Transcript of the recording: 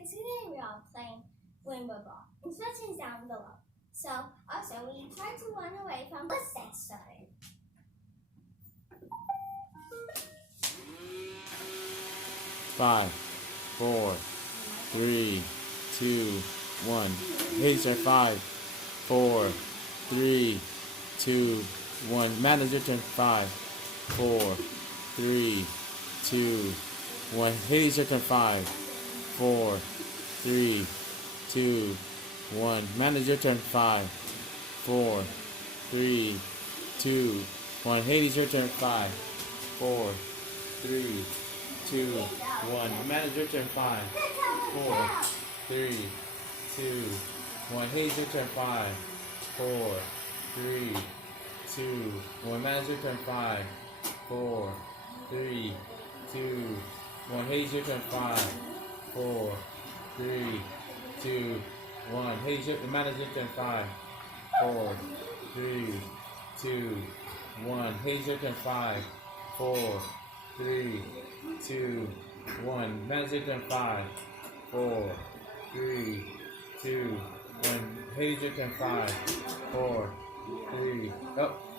and today we are playing ROOMBALL. Instructions down below. So, also, we try to run away from the set started. Five, four, three, two, one. Hazer, 5, 4, 3, 2, 1. Manager turn 5, 4, 3, 2, 1. Hazer turn 5, 4, 3, 2, 1. Manager turn 5, 4, 3, 2, 1. Hades, your turn. 5, 4, 3, 2, 1. Manager turn. 5, 4, 3, 2, 1. Hades, your turn. 5, 4, 3, 2, 1. Manager turn. 5, 4, 3, 2, 1. Hades, your turn. 5, 4, 3, 2, 1. Hades, your manager turn. 5, 4, 3, 2, 1. Hades, your turn. 5, 4, 3, 2, 1. Manager turn. 5, 4, 3, 2, 1. Hades, your turn. 5, 4, 3. Oh.